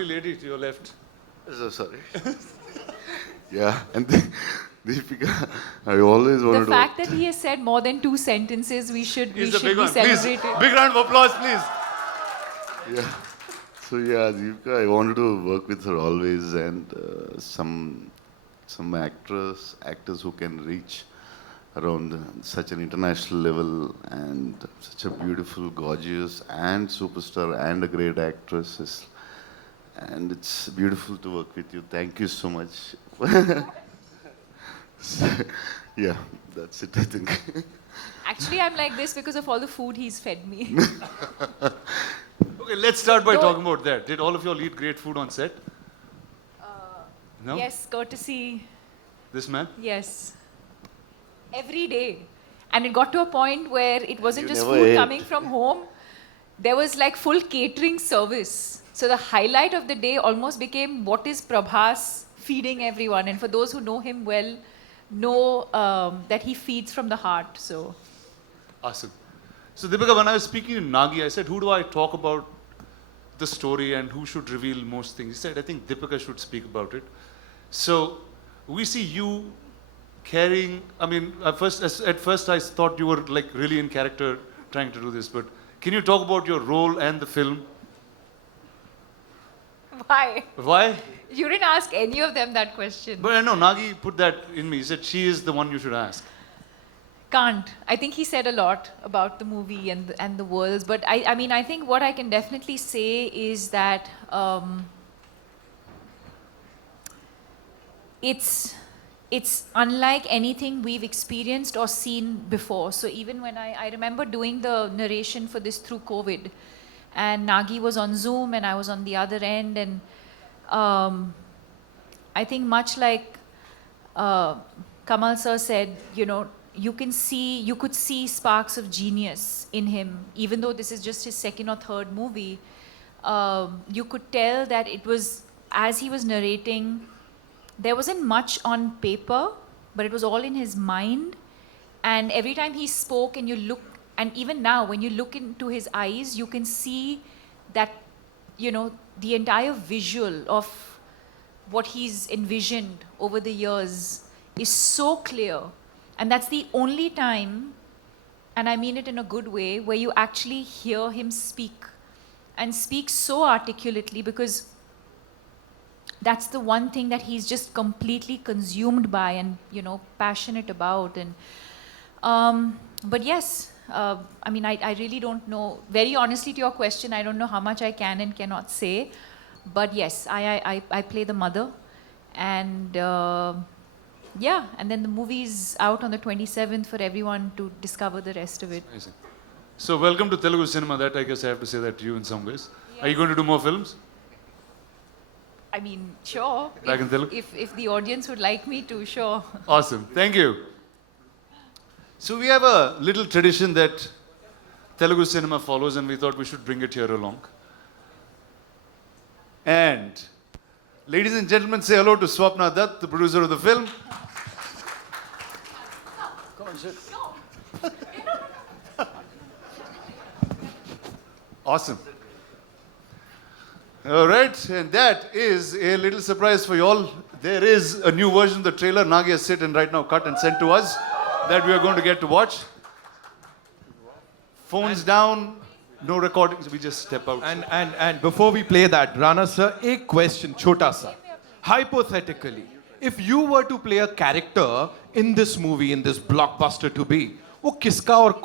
lovely lady to your left. So sorry. Yeah, and Deepika, I always wanted The to. fact that he has said more than 2 sentences, we should He's a be big one. Please, celebrated. big round of applause, please. Yeah. So yeah, Deepika, I wanted to work with her always, and some actors who can reach around such an international level, and such a beautiful, gorgeous, and superstar, and a great actress. And it's beautiful to work with you. Thank you so much. So, yeah, that's it, I think. Actually, I'm like this because of all the food he's fed me. Okay, let's start by Don't- talking about that. Did all of you all eat great food on set? No? Yes, courtesy. This man? Yes. Every day. And it got to a point where it wasn't You just never food ate. coming from home. There was like full catering service. So the highlight of the day almost became what is Prabhas feeding everyone. And for those who know him well, know that he feeds from the heart. So Awesome. So Deepika, when I was speaking to Nagi, I said, who do I talk about the story and who should reveal most things? He said, I think Deepika should speak about it. So we see you carrying, I mean, at first I thought you were like really in character trying to do this, but can you talk about your role and the film? why? Why? You didn't ask any of them that question. But I know Nagi put that in me. He said she is the one you should ask. Can't. I think he said a lot about the movie and the worlds. But I mean, I think what I can definitely say is that it's unlike anything we've experienced or seen before. So even when I remember doing the narration for this through COVID, and Nagi was on Zoom and I was on the other end, and I think much like Kamal sir said, you know, you could see sparks of genius in him, even though this is just his second or third movie. You could tell that it was, as he was narrating, there wasn't much on paper, but it was all in his mind. And every time he spoke and you look, and even now when you look into his eyes, you can see that, you know, the entire visual of what he's envisioned over the years is so clear. And that's the only time, and I mean it in a good way, where you actually hear him speak, and speak so articulately, because that's the one thing that he's just completely consumed by and, you know, passionate about. And but yes, I mean, I really don't know. Very honestly to your question, I don't know how much I can and cannot say. But yes, I play the mother. And yeah, and then the movie's out on the 27th for everyone to discover the rest of it. Amazing. So welcome to Telugu cinema. That I guess I have to say that to you in some ways. Yeah. Are you going to do more films? I mean, sure. Back in Telugu? If the audience would like me to, sure. Awesome. Thank you. So we have a little tradition that Telugu cinema follows, and we thought we should bring it here along. And ladies and gentlemen, say hello to Swapna Dutt, the producer of the film. Awesome. All right, and that is a little surprise for you all. There is a new version of the trailer. Nagi has sit and right now cut and sent to us that we are going to get to watch. Phones down, no recordings. We just step out. And before we play that, Rana sir, a question, chota sa. Hypothetically, if you were to play a character in this movie, in this blockbuster to be, वो किसका और